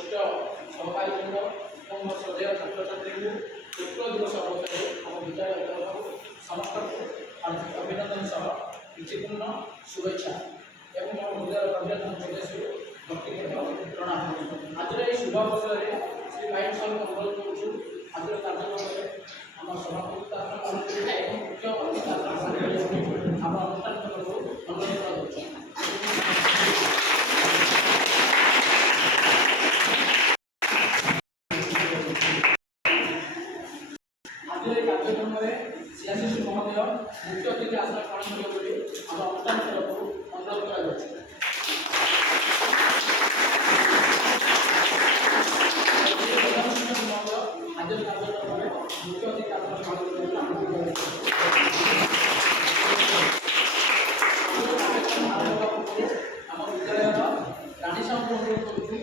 वरिष्ठ सहकारी बृंद और मोर श्रद्धेय छात्र छात्री को शुक्ल दिवस अवसर आम विद्यालय तरफ समस्त हार्दिक अभिनंदन सह विचिपूर्ण शुभेच्छा एवं मोर हृदय अभिनंदन प्रदेश भक्ति प्रणाम। आज ये शुभ अवसर में श्री भाई सर अनुरोध करूँ आज कार्यक्रम में आम सभापति मुख्य अतिथि आम अनुष्ठान अनुरोध कर कार्यक्रम में शिलाशिष महोदय मुख्य अतिथि आसन ग्रहण करेंगे आम अनुष्ठान तरफ अनुरोध कर मुख्य अतिथि आम विद्यालय राणी साहू को अनुरोध करूँ